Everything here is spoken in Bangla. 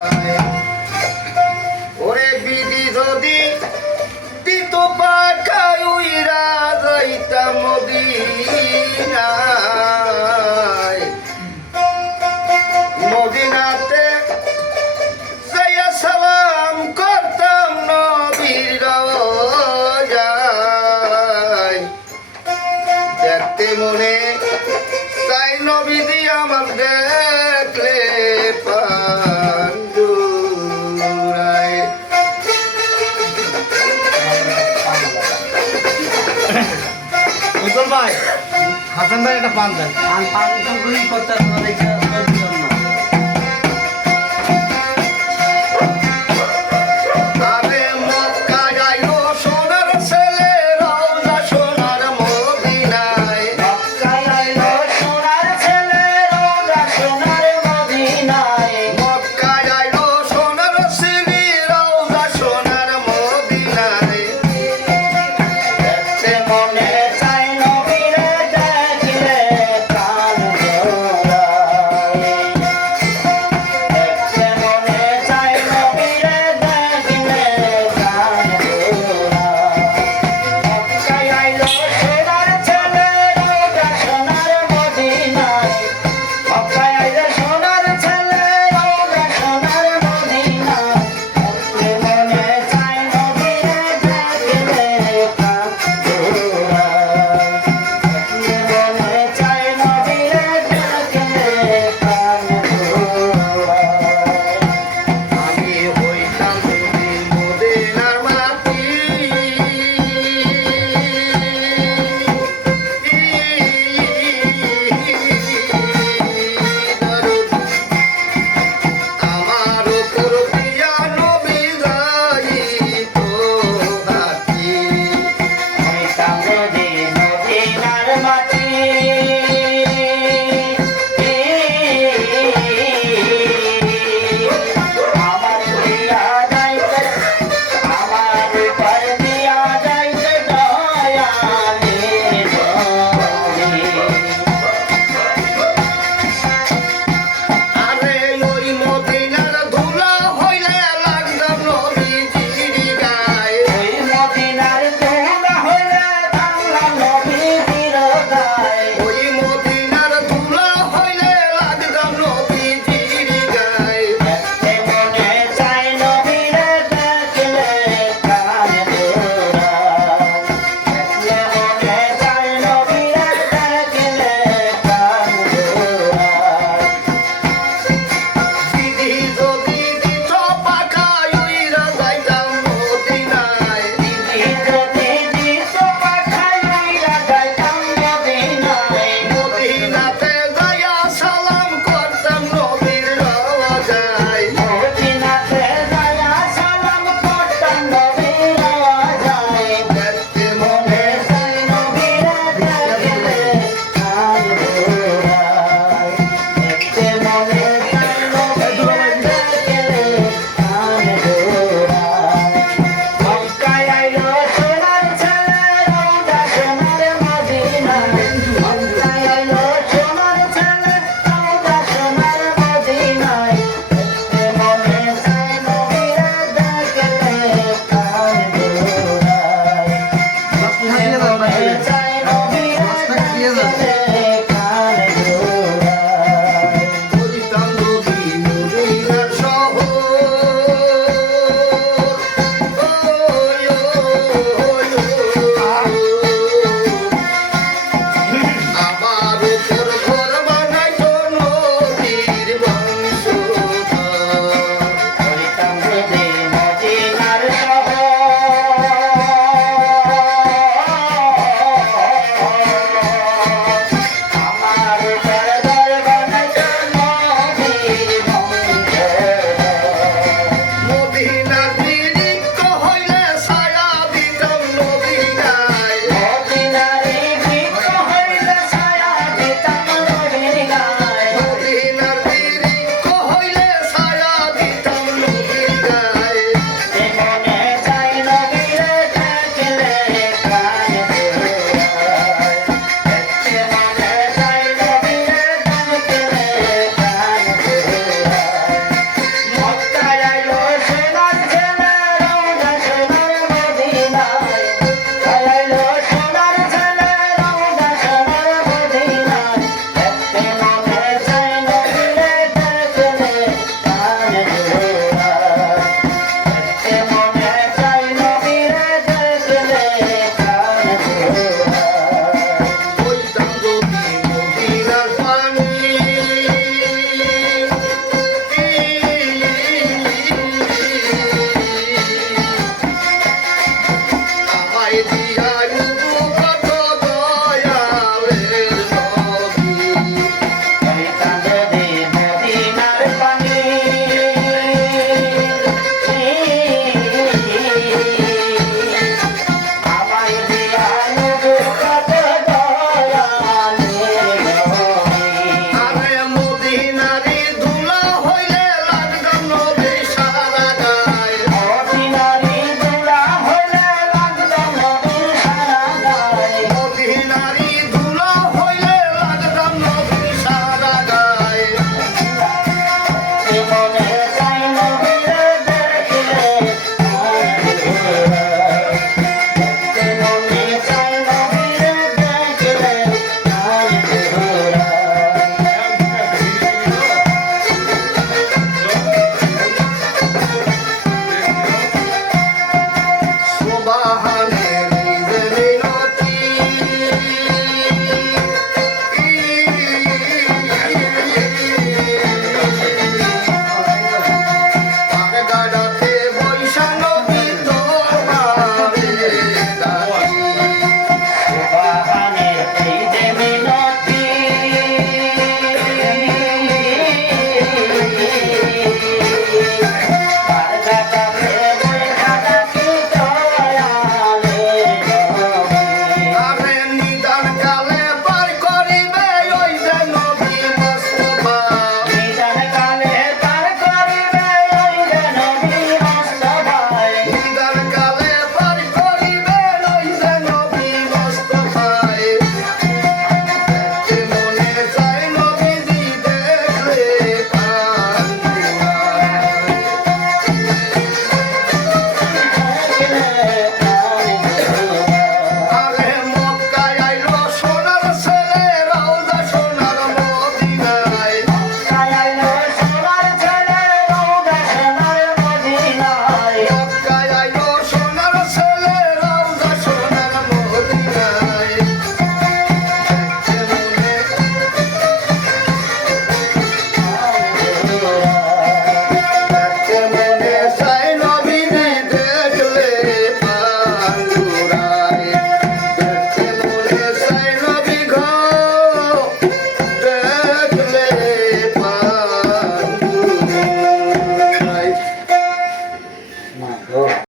I হাসান ভাই এটা পান দেন। পান পান তো করতে certeza.